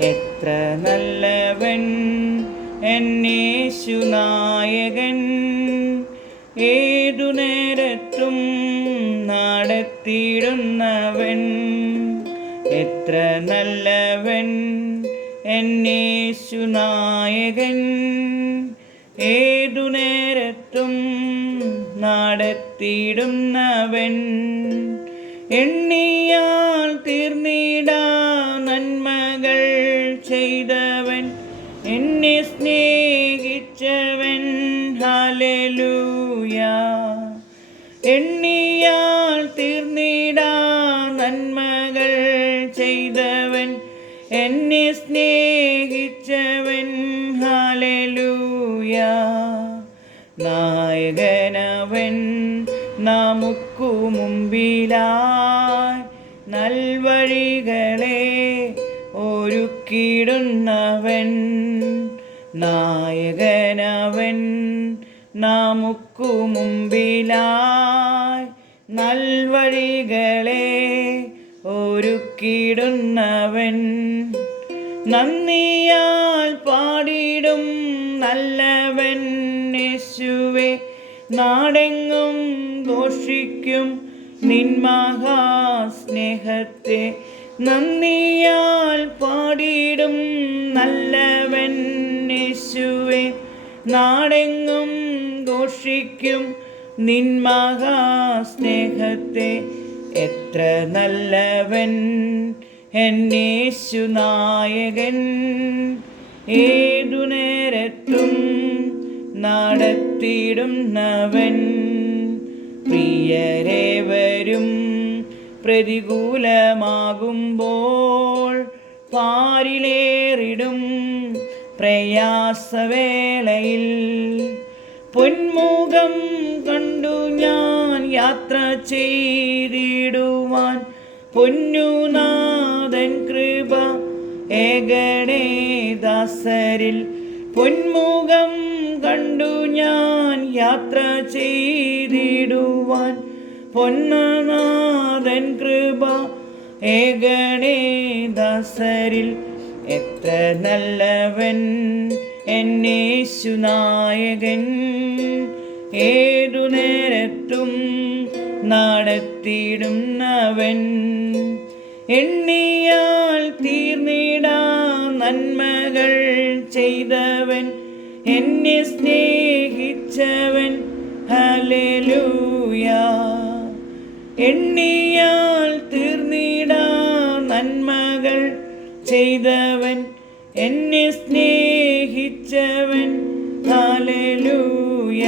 എത്ര നല്ലവൻ എന്നേശുനായകൻ, ഏതു നേരത്തും നടത്തിയിടുന്നവൻ. എത്ര നല്ലവൻ എന്നേശുനായകൻ, ഏതു നേരത്തും നടത്തിയിടുന്നവൻ. എണ്ണിയാൽ തീർന്നിടാ നന്മകൾ ചെയ്തവൻ, എന്നെ സ്നേഹിച്ചവൻ. ഹല്ലേലൂയ. എണ്ണിയാൽ തീർന്നിടാ നന്മകൾ ചെയ്തവൻ, എന്നെ സ്നേഹിച്ചവൻ. ഹല്ലേലൂയ. നായകനവൻ നമുക്കു മുമ്പിലായി നൽവഴികളെ ഒരുക്കിയിടുന്നവൻ. നായകനവൻ നമുക്കു മുമ്പിലായി നൽവഴികളെ ഒരുക്കിയിടുന്നവൻ. നന്ദിയാൽ പാടിടും നല്ലവൻ യേശുവേ, നാടെങ്ങും ഘോഷിക്കും നിൻ മഹാസ്നേഹത്തെ. നന്ദിയാൽ പാടിടും നല്ലവൻ യേശുവേ, നാടെങ്ങും ഘോഷിക്കും നിൻ മഹാസ്നേഹത്തെ. എത്ര നല്ലവൻ എന്നേശുനായകൻ, ഏതു നേരത്തും നടത്തിയിടുന്നവൻ. പ്രിയരേവരും പ്രതികൂലമാകുമ്പോൾ പാരിലേറിടും പ്രയാസവേളയിൽ, പൊന്മുഖം കണ്ടു ഞാൻ യാത്ര ചെയ്തിടുവാൻ. പൊന്നുനാഥൻ കൃപ ഏകണേ ദാസരിൽ, പൊന്മുഖം കണ്ടു ഞാൻ യാത്ര ചെയ്തിടുവാൻ. പൊന്നനാഥൻ കൃപ ഏകണേ ദാസരിൽ. എത്ര നല്ലവൻ എന്നേശുനായകൻ, ഏതു നേരത്തും നടത്തിയിടുന്നവൻ. എണ്ണിയാൽ തീർന്നിടാ നന്മകൾ ചെയ്തവൻ, എന്നെ സ്നേഹിച്ചവൻ. ഹല്ലേലൂയ. എണ്ണിയാൽ തീർന്നിടാ നന്മകൾ ചെയ്തവൻ, എന്നെ സ്നേഹിച്ചവൻ. ഹല്ലേലൂയ.